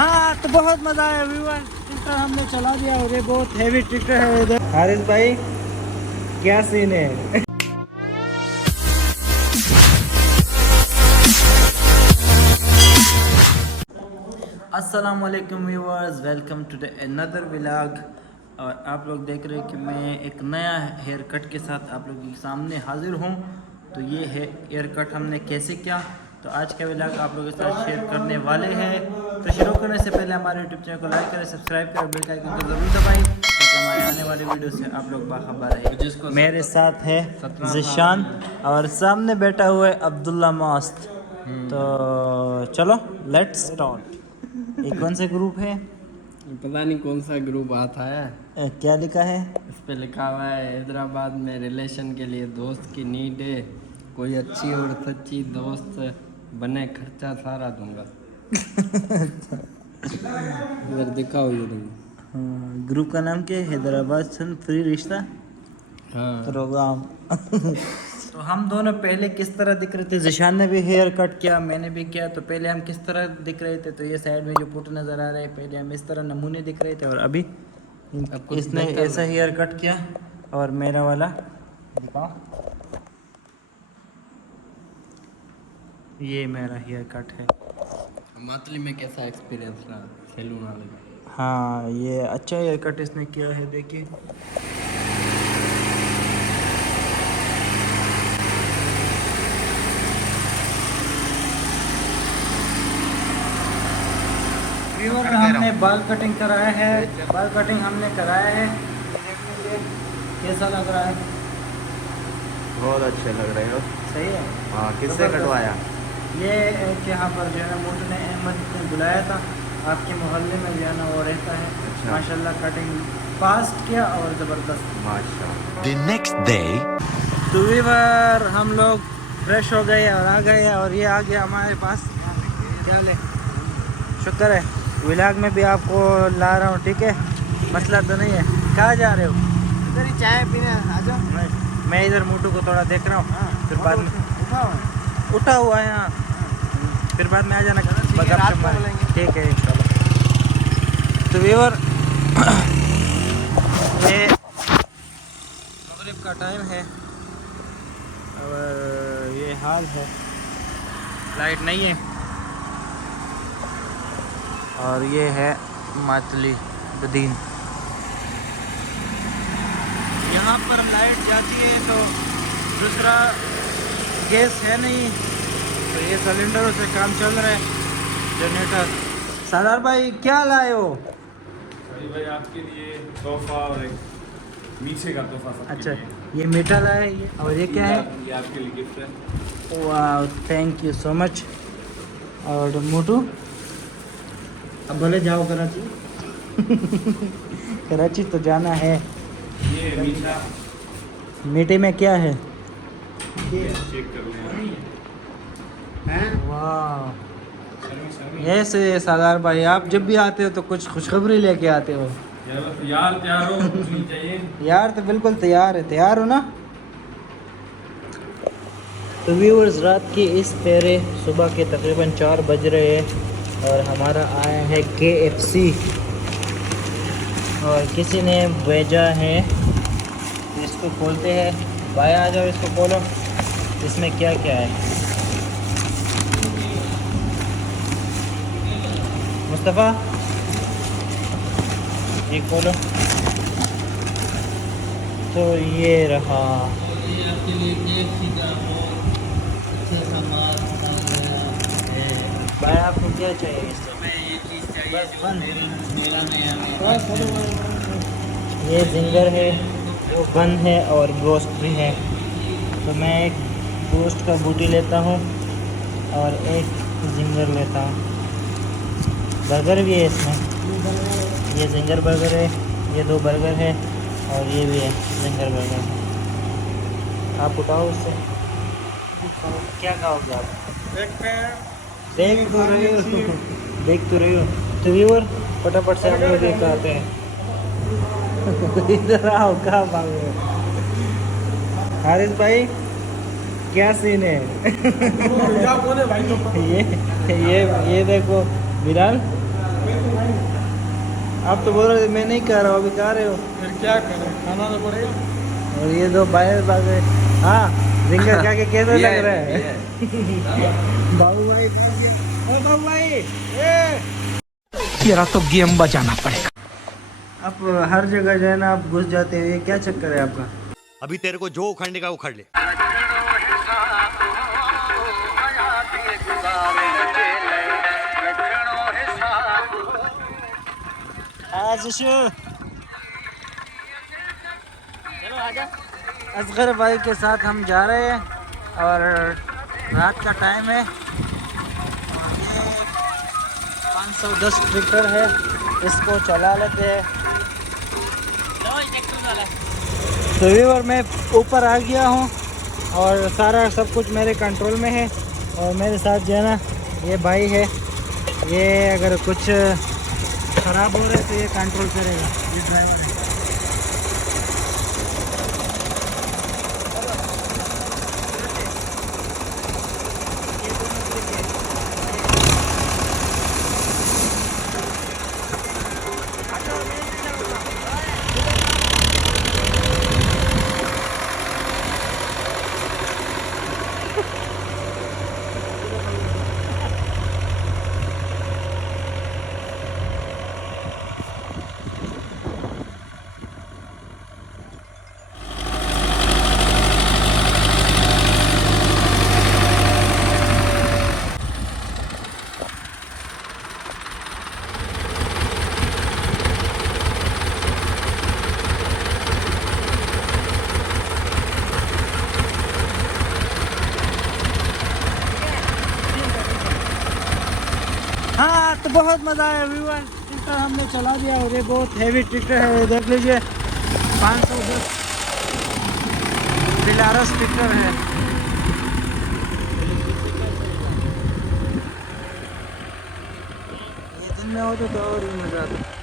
हाँ तो बहुत मज़ा आया व्यूअर। ट्रैक्टर हमने चला दिया और ये बहुत हैवी ट्रैक्टर है इधर। हारिस भाई क्या सीन है। अस्सलाम वालेकुम viewers, welcome to the another vlog. और आप लोग देख रहे हैं कि मैं एक नया हेयर कट के साथ आप लोगों के सामने हाजिर हूँ। तो ये है हेयर कट हमने कैसे किया, तो आज का व्लॉग आप लोगों के साथ शेयर करने वाले हैं। तो शुरू करने से पहले हमारे यूट्यूब चैनल को लाइक करें, सब्सक्राइब करें, बेल आइकन को जरूर दबाएं ताकि हमारे आने वाले वीडियो से आप लोग बाखबर रहे। मेरे साथ है जिशान और सामने बैठा हुआ है अब्दुल्ला मस्त। तो चलो लेट्स स्टार्ट। ये कौन सा ग्रुप है? पता नहीं कौन सा ग्रुप आता है। क्या लिखा है इस पे लिखा हुआ है हैदराबाद में रिलेशन के लिए दोस्त की नीड है, कोई अच्छी और सच्ची दोस्त बने, खर्चा सारा दूंगा। इधर दिखाओ ये देखो। ग्रुप का नाम क्या है? हैदराबाद सन फ्री रिश्ता प्रोग्राम। तो हम दोनों पहले किस तरह दिख रहे थे? जिशान ने भी हेयर कट किया, मैंने भी किया। तो पहले हम किस तरह दिख रहे थे? तो ये साइड में जो पुट नज़र आ रहा है, पहले हम इस तरह नमूने दिख रहे थे और अभी इसने ऐसा हेयर कट किया। और मेरा वाला दिखाओ, ये मेरा हेयर कट है। मातली में कैसा एक्सपीरियंस रहा सैलून वाले का? हाँ ये अच्छा हेयर कट इसने किया है, देखिए। हमने बाल कटिंग कराया है, बाल कटिंग हमने कराया है। कैसा लग रहा है? बहुत अच्छे लग रहे हो। सही है। हाँ, किससे कटवाया? ये एक यहाँ पर जो है मोटू ने अहमद ने बुलाया था, आपके मोहल्ले में भी आना वो रहता है। अच्छा। माशाल्लाह कटिंग फास्ट किया और ज़बरदस्त। माशाल्लाह। The next day तो वीवर हम लोग फ्रेश हो गए और आ गए और ये आ गया हमारे पास। क्या ले, शुक्र है व्लॉग में भी आपको ला रहा हूँ, ठीक है, मसला तो नहीं है। कहाँ जा रहे हो? इधर ही चाय पीने आ जाओ। मैं इधर मोटू को थोड़ा देख रहा हूँ, फिर बाद में उठा हुआ है यहाँ, फिर बाद में आ जाना। ठीक है इंशाल्लाह। तो व्यूअर ये मगरिब का टाइम है और ये हाल है, लाइट नहीं है और ये है मातली बदीन। यहाँ पर लाइट जाती है तो दूसरा गैस है नहीं, तो ये सिलेंडरों से काम चल रहा है, जनरेटर। सरदार भाई क्या लाए हो? भाई आपके लिए तोहफा और एक मीठे का तोहफा सबके अच्छा, लिए। ये मीठा लाया है ये, और ये क्या है? ये आपके लिए गिफ्ट है। वाह, थैंक यू सो मच। और मोटू अब भले जाओ कराची। कराची तो जाना है। ये मीठा मीठे में क्या है? चेक कर लें। वाह, ऐसे सरदार भाई आप जब भी आते हो तो कुछ खुशखबरी लेके आते हो। यार तैयार हो, कुछ नहीं चाहिए। यार तो बिल्कुल तैयार है, तैयार हो ना? तो व्यूअर्स रात की इस पेरे सुबह के तकरीबन 4 बज रहे हैं और हमारा आया है KFC और किसी ने भेजा है। इसको खोलते हैं। भाई आ जाओ, इसको खोलो, इसमें क्या क्या है? मुस्तफ़ा ये खोलो। तो ये रहा आपके लिए भाई, आपको क्या चाहिए? ये चीज़ चाहिए बस बन। ये जिंगर है, वो बन है और गोश्त भी है। तो मैं एक गोश्त का बूटी लेता हूँ और एक जिंगर लेता हूँ। बर्गर भी है इसमें, ये जिंगर बर्गर है, ये 2 बर्गर है और ये भी है जिंगर बर्गर है। आप उठाओ उससे, क्या खाओगे आप? देख तो रहे हो, देख तो रहे हो। तो व्यूअर फटाफट से हम लोग देख आते हैं। इधर आओ, कहाँ भाग रहे हो? हारिस भाई क्या सीन है? ये देखो बिलाल, आप तो बोल रहे थे मैं नहीं कर रहा हूँ, अभी कर रहे हो। फिर क्या करें, खाना तो पड़ेगा। और ये दो बाहर भाग गए। हाँ जिंगर क्या के कैसे लग रहा है? बाबू भाई ओ बाबू भाई तेरा तो गेम बजाना पड़ेगा। आप हर जगह जो है ना आप घुस जाते हो, ये क्या चक्कर है आपका? अभी तेरे को जो उखड़ने का उखड़ ले। असगर भाई के साथ हम जा रहे हैं और रात का टाइम है और ये 510 ट्रैक्टर है, इसको चला लेते हैं। तो व्यूअर मैं ऊपर आ गया हूँ और सारा सब कुछ मेरे कंट्रोल में है और मेरे साथ जो है ना ये भाई है, ये अगर कुछ ख़राब हो रहा है तो ये कंट्रोल करेगा, ये ड्राइवर है। हाँ तो बहुत मज़ा आया व्यूअर, ट्रैक्टर हमने चला दिया और ये बहुत हैवी ट्रैक्टर है, देख लीजिए 510 पिलारस ट्रैक्टर है। ये दिन में हो तो और भी मज़ा आता।